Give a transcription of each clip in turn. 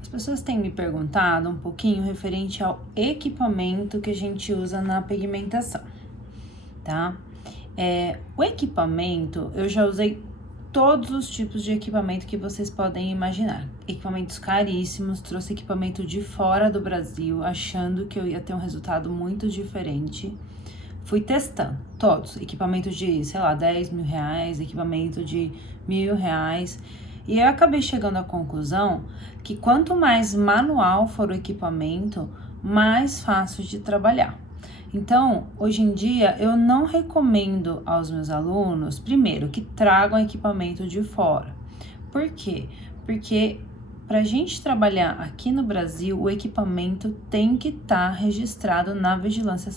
As pessoas têm me perguntado um pouquinho referente ao equipamento que a gente usa na pigmentação, tá? O equipamento, eu já usei todos os tipos de equipamento que vocês podem imaginar. Equipamentos caríssimos, trouxe equipamento de fora do Brasil, achando que eu ia ter um resultado muito diferente. Fui testando todos, equipamento de, sei lá, 10 mil reais, equipamento de R$ 1.000. E eu acabei chegando à conclusão que quanto mais manual for o equipamento, mais fácil de trabalhar. Então, hoje em dia, eu não recomendo aos meus alunos, primeiro, que tragam equipamento de fora. Por quê? Porque para a gente trabalhar aqui no Brasil, o equipamento tem que estar registrado na vigilância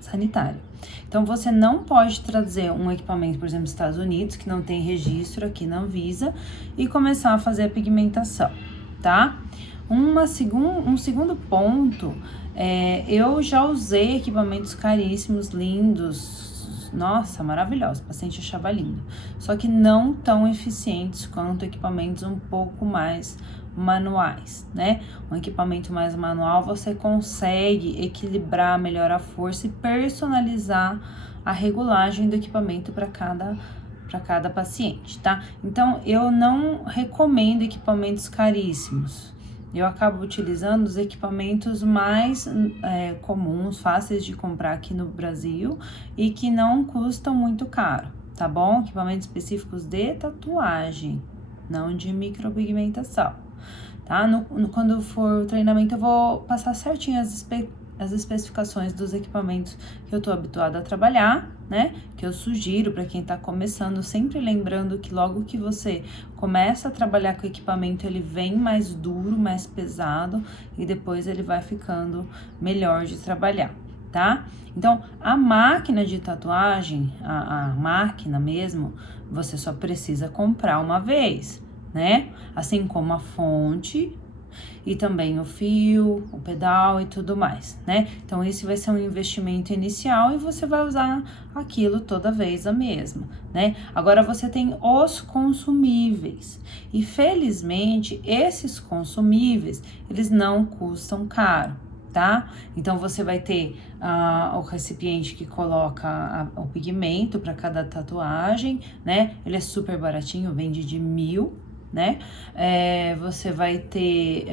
sanitária. Então, você não pode trazer um equipamento, por exemplo, dos Estados Unidos, que não tem registro aqui na Anvisa, e começar a fazer a pigmentação, tá? Um segundo ponto, eu já usei equipamentos caríssimos, lindos, nossa, maravilhosos, o paciente achava lindo, só que não tão eficientes quanto equipamentos um pouco mais manuais, né? Um equipamento mais manual, você consegue equilibrar melhor a força e personalizar a regulagem do equipamento para cada paciente, tá? Então, eu não recomendo equipamentos caríssimos. Eu acabo utilizando os equipamentos mais comuns, fáceis de comprar aqui no Brasil e que não custam muito caro, tá bom? Equipamentos específicos de tatuagem, não de micropigmentação, tá? Quando for o treinamento, eu vou passar certinho as especificações dos equipamentos que eu tô habituada a trabalhar, né? Que eu sugiro para quem tá começando, sempre lembrando que logo que você começa a trabalhar com o equipamento, ele vem mais duro, mais pesado e depois ele vai ficando melhor de trabalhar, tá? Então, a máquina de tatuagem, a máquina mesmo, você só precisa comprar uma vez, né? Assim como a fonte e também o fio, o pedal e tudo mais, né? Então, esse vai ser um investimento inicial e você vai usar aquilo toda vez a mesma, né? Agora, você tem os consumíveis e, felizmente, esses consumíveis, eles não custam caro, tá? Então, você vai ter o recipiente que coloca o pigmento para cada tatuagem, né? Ele é super baratinho, vende de 1.000, né? Você vai ter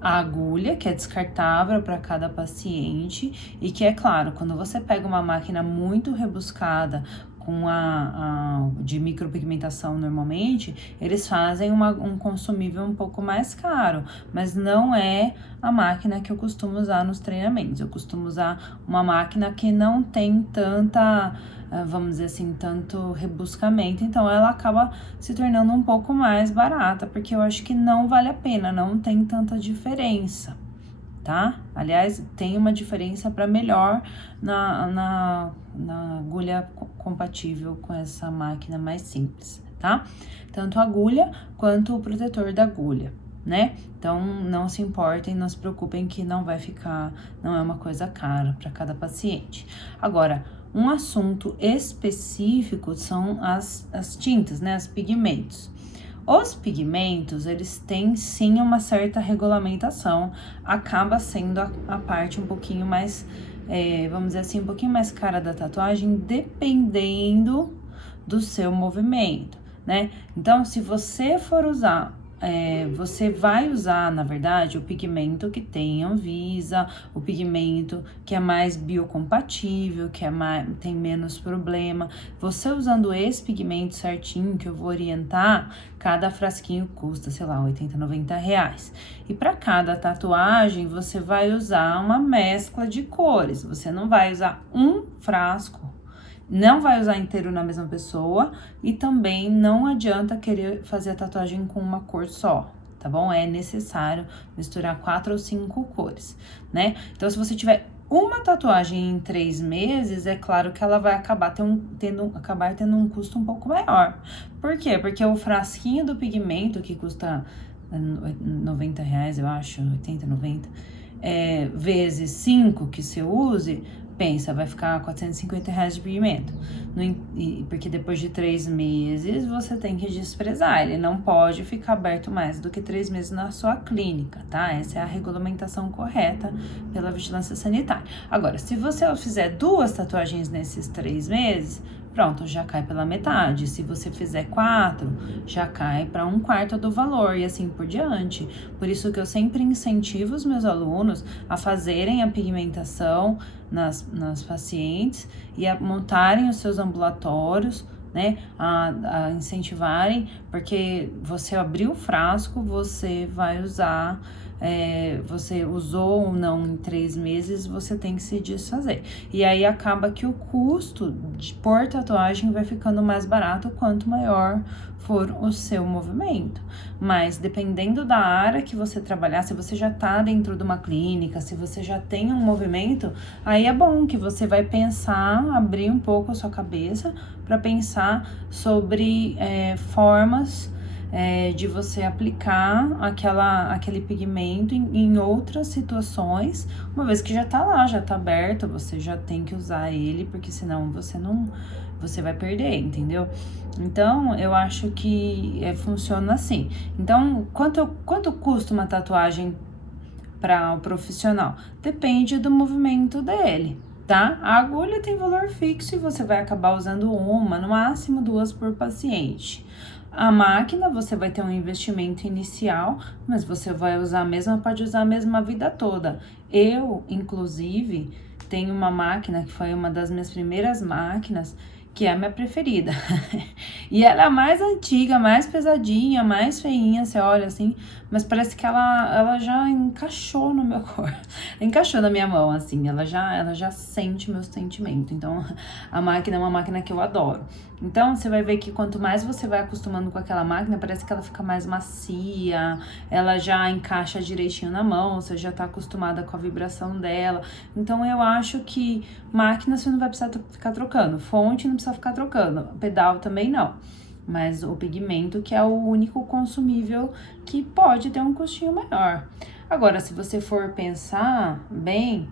a agulha, que é descartável para cada paciente, e que, é claro, quando você pega uma máquina muito rebuscada, com de micropigmentação normalmente, eles fazem um consumível um pouco mais caro, mas não é a máquina que eu costumo usar nos treinamentos. Eu costumo usar uma máquina que não tem tanta, vamos dizer assim, tanto rebuscamento, então ela acaba se tornando um pouco mais barata, porque eu acho que não vale a pena, não tem tanta diferença, tá? Aliás, tem uma diferença para melhor na agulha compatível com essa máquina mais simples, tá? Tanto a agulha quanto o protetor da agulha, né? Então, não se importem, não se preocupem que não é uma coisa cara para cada paciente. Agora, um assunto específico são as tintas, né? Os pigmentos. Os pigmentos, eles têm sim uma certa regulamentação, acaba sendo a parte um pouquinho mais, vamos dizer assim, um pouquinho mais cara da tatuagem, dependendo do seu movimento, né? Então, se você for usar, você vai usar, na verdade, o pigmento que tem Anvisa, o pigmento que é mais biocompatível, que tem menos problema. Você usando esse pigmento certinho, que eu vou orientar, cada frasquinho custa, sei lá, 80, 90 reais. E para cada tatuagem, você vai usar uma mescla de cores. Você não vai usar um frasco, não vai usar inteiro na mesma pessoa e também não adianta querer fazer a tatuagem com uma cor só, tá bom? É necessário misturar 4 ou 5 cores, né? Então, se você tiver uma tatuagem em 3 meses, é claro que ela vai acabar tendo um custo um pouco maior. Por quê? Porque o frasquinho do pigmento, que custa 90 reais, eu acho, 80, 90, vezes 5 que você use, pensa, vai ficar R$ 450 de pigmento. Porque depois de 3 meses você tem que desprezar. Ele não pode ficar aberto mais do que 3 meses na sua clínica, tá? Essa é a regulamentação correta pela vigilância sanitária. Agora, se você fizer 2 tatuagens nesses 3 meses, pronto, já cai pela metade. Se você fizer 4, já cai para 1/4 do valor e assim por diante. Por isso que eu sempre incentivo os meus alunos a fazerem a pigmentação nas pacientes e a montarem os seus ambulatórios, né, a incentivarem, porque você abriu o frasco, você vai usar, você usou ou não em 3 meses, você tem que se desfazer. E aí acaba que o custo por tatuagem vai ficando mais barato quanto maior for o seu movimento. Mas dependendo da área que você trabalhar, se você já tá dentro de uma clínica, se você já tem um movimento, aí é bom que você vai pensar, abrir um pouco a sua cabeça para pensar sobre formas de você aplicar aquele pigmento em outras situações, uma vez que já tá lá, já tá aberto, você já tem que usar ele, porque senão você vai perder, entendeu? Então, eu acho que funciona assim. Então, quanto custa uma tatuagem para o profissional? Depende do movimento dele, tá? A agulha tem valor fixo e você vai acabar usando uma, no máximo 2 por paciente. A máquina, você vai ter um investimento inicial, mas você vai usar a mesma, pode usar a mesma vida toda. Eu, inclusive, tenho uma máquina que foi uma das minhas primeiras máquinas, que é a minha preferida. E ela é a mais antiga, mais pesadinha, mais feinha, você olha assim, mas parece que ela já encaixou no meu corpo, encaixou na minha mão, assim, ela já sente meu sentimento. Então, a máquina é uma máquina que eu adoro. Então, você vai ver que quanto mais você vai acostumando com aquela máquina, parece que ela fica mais macia, ela já encaixa direitinho na mão, você já tá acostumada com a vibração dela. Então, eu acho que máquina você não vai precisar ficar trocando, fonte não precisa ficar trocando, pedal também não. Mas o pigmento, que é o único consumível que pode ter um custinho maior. Agora, se você for pensar bem,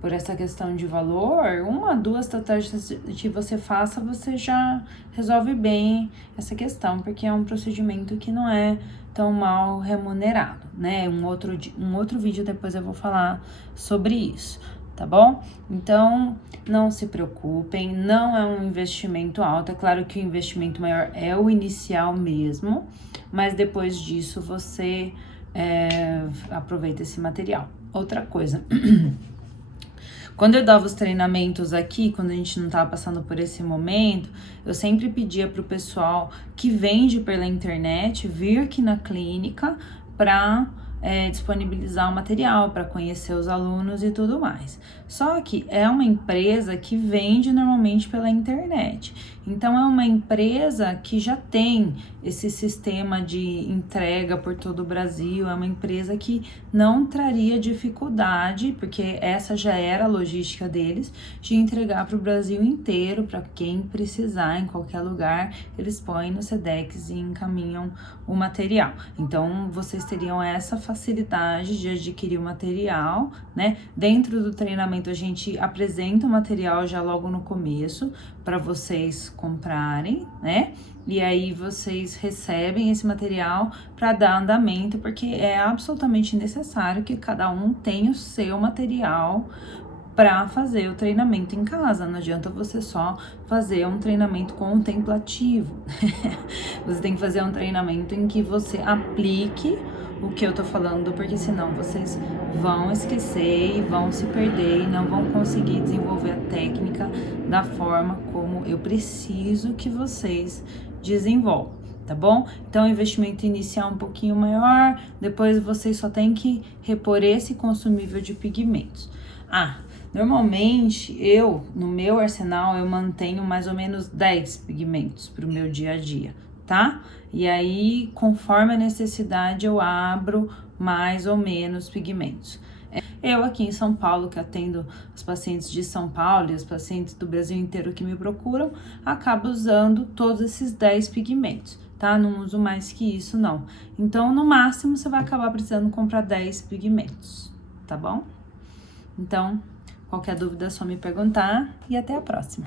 por essa questão de valor, 1, 2 tatuagens que você faça, você já resolve bem essa questão, porque é um procedimento que não é tão mal remunerado, né? Um outro vídeo depois eu vou falar sobre isso, tá bom? Então, não se preocupem, não é um investimento alto. É claro que o investimento maior é o inicial mesmo, mas depois disso você aproveita esse material. Outra coisa, quando eu dava os treinamentos aqui, quando a gente não tava passando por esse momento, eu sempre pedia pro pessoal que vende pela internet vir aqui na clínica para disponibilizar o material, para conhecer os alunos e tudo mais. Só que é uma empresa que vende normalmente pela internet. Então, é uma empresa que já tem esse sistema de entrega por todo o Brasil, é uma empresa que não traria dificuldade, porque essa já era a logística deles, de entregar para o Brasil inteiro, para quem precisar, em qualquer lugar, eles põem no Sedex e encaminham o material. Então, vocês teriam essa facilidade de adquirir o material, né? Dentro do treinamento, a gente apresenta o material já logo no começo, para vocês comprarem, né? E aí vocês recebem esse material para dar andamento, porque é absolutamente necessário que cada um tenha o seu material para fazer o treinamento em casa. Não adianta você só fazer um treinamento contemplativo. Você tem que fazer um treinamento em que você aplique o que eu tô falando, porque senão vocês vão esquecer e vão se perder e não vão conseguir desenvolver a técnica da forma como eu preciso que vocês desenvolvam, tá bom? Então, o investimento inicial um pouquinho maior, depois vocês só tem que repor esse consumível de pigmentos. Normalmente, no meu arsenal, eu mantenho mais ou menos 10 pigmentos para o meu dia a dia, tá? E aí, conforme a necessidade, eu abro mais ou menos pigmentos. Eu aqui em São Paulo, que atendo os pacientes de São Paulo e os pacientes do Brasil inteiro que me procuram, acabo usando todos esses 10 pigmentos, tá? Não uso mais que isso, não. Então, no máximo, você vai acabar precisando comprar 10 pigmentos, tá bom? Então, Qualquer dúvida é só me perguntar e até a próxima.